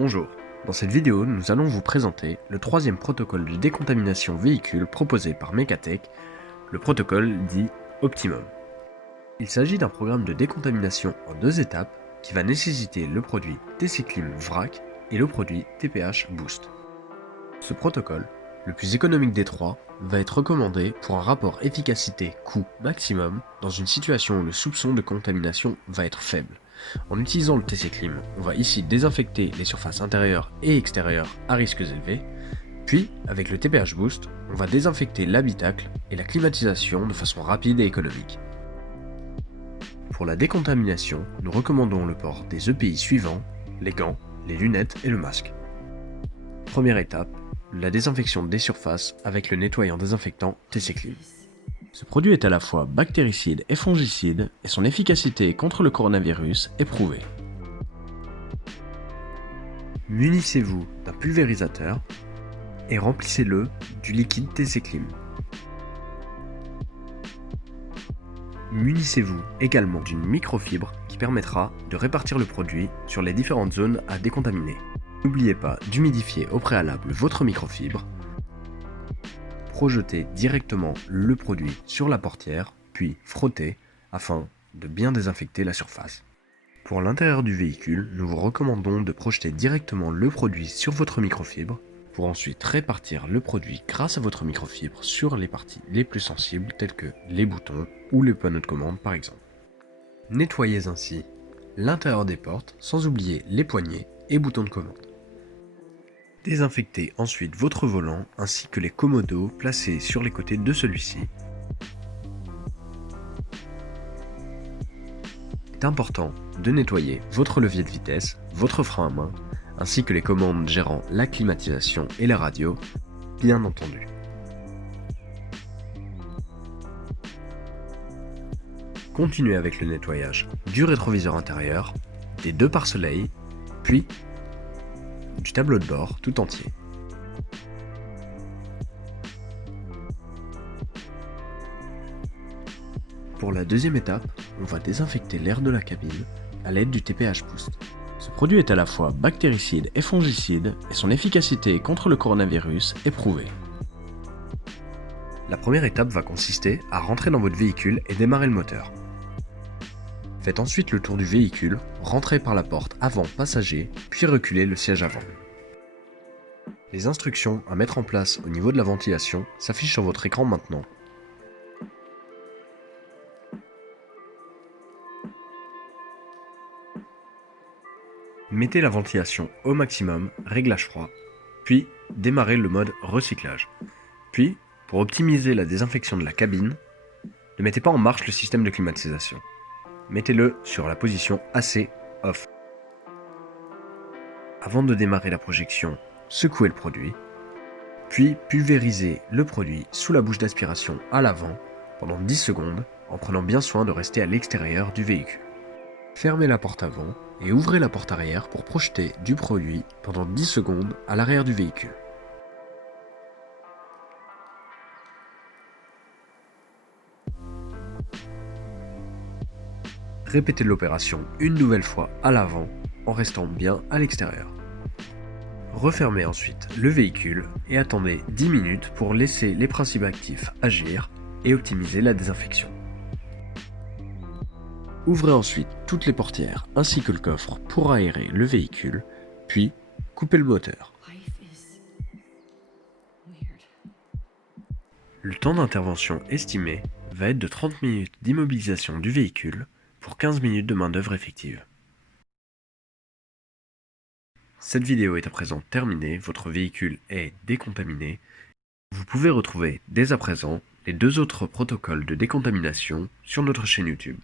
Bonjour, dans cette vidéo nous allons vous présenter le troisième protocole de décontamination véhicule proposé par Mecatech, le protocole dit Optimum. Il s'agit d'un programme de décontamination en deux étapes qui va nécessiter le produit TC-Clim VRAC et le produit TPH Boost. Ce protocole, le plus économique des trois, va être recommandé pour un rapport efficacité-coût maximum dans une situation où le soupçon de contamination va être faible. En utilisant le TC-Clim, on va ici désinfecter les surfaces intérieures et extérieures à risques élevés, puis avec le TPH Boost, on va désinfecter l'habitacle et la climatisation de façon rapide et économique. Pour la décontamination, nous recommandons le port des EPI suivants, les gants, les lunettes et le masque. Première étape, la désinfection des surfaces avec le nettoyant désinfectant TC-Clim. Ce produit est à la fois bactéricide et fongicide et son efficacité contre le coronavirus est prouvée. Munissez-vous d'un pulvérisateur et remplissez-le du liquide TC-Clim. Munissez-vous également d'une microfibre qui permettra de répartir le produit sur les différentes zones à décontaminer. N'oubliez pas d'humidifier au préalable votre microfibre. Projetez directement le produit sur la portière, puis frottez afin de bien désinfecter la surface. Pour l'intérieur du véhicule, nous vous recommandons de projeter directement le produit sur votre microfibre pour ensuite répartir le produit grâce à votre microfibre sur les parties les plus sensibles telles que les boutons ou les panneaux de commande par exemple. Nettoyez ainsi l'intérieur des portes sans oublier les poignées et boutons de commande. Désinfectez ensuite votre volant ainsi que les commodos placés sur les côtés de celui-ci. Il est important de nettoyer votre levier de vitesse, votre frein à main, ainsi que les commandes gérant la climatisation et la radio, bien entendu. Continuez avec le nettoyage du rétroviseur intérieur, des deux pare-soleils, puis du tableau de bord tout entier. Pour la deuxième étape, on va désinfecter l'air de la cabine à l'aide du TPH Boost. Ce produit est à la fois bactéricide et fongicide et son efficacité contre le coronavirus est prouvée. La première étape va consister à rentrer dans votre véhicule et démarrer le moteur. Faites ensuite le tour du véhicule, rentrez par la porte avant passager, puis reculez le siège avant. Les instructions à mettre en place au niveau de la ventilation s'affichent sur votre écran maintenant. Mettez la ventilation au maximum, réglage froid, puis démarrez le mode recyclage. Puis, pour optimiser la désinfection de la cabine, ne mettez pas en marche le système de climatisation. Mettez-le sur la position AC Off. Avant de démarrer la projection, secouez le produit, puis pulvérisez le produit sous la bouche d'aspiration à l'avant pendant 10 secondes en prenant bien soin de rester à l'extérieur du véhicule. Fermez la porte avant et ouvrez la porte arrière pour projeter du produit pendant 10 secondes à l'arrière du véhicule. Répétez l'opération une nouvelle fois à l'avant en restant bien à l'extérieur. Refermez ensuite le véhicule et attendez 10 minutes pour laisser les principes actifs agir et optimiser la désinfection. Ouvrez ensuite toutes les portières ainsi que le coffre pour aérer le véhicule, puis coupez le moteur. Le temps d'intervention estimé va être de 30 minutes d'immobilisation du véhicule pour 15 minutes de main-d'œuvre effective. Cette vidéo est à présent terminée, votre véhicule est décontaminé. Vous pouvez retrouver dès à présent les deux autres protocoles de décontamination sur notre chaîne YouTube.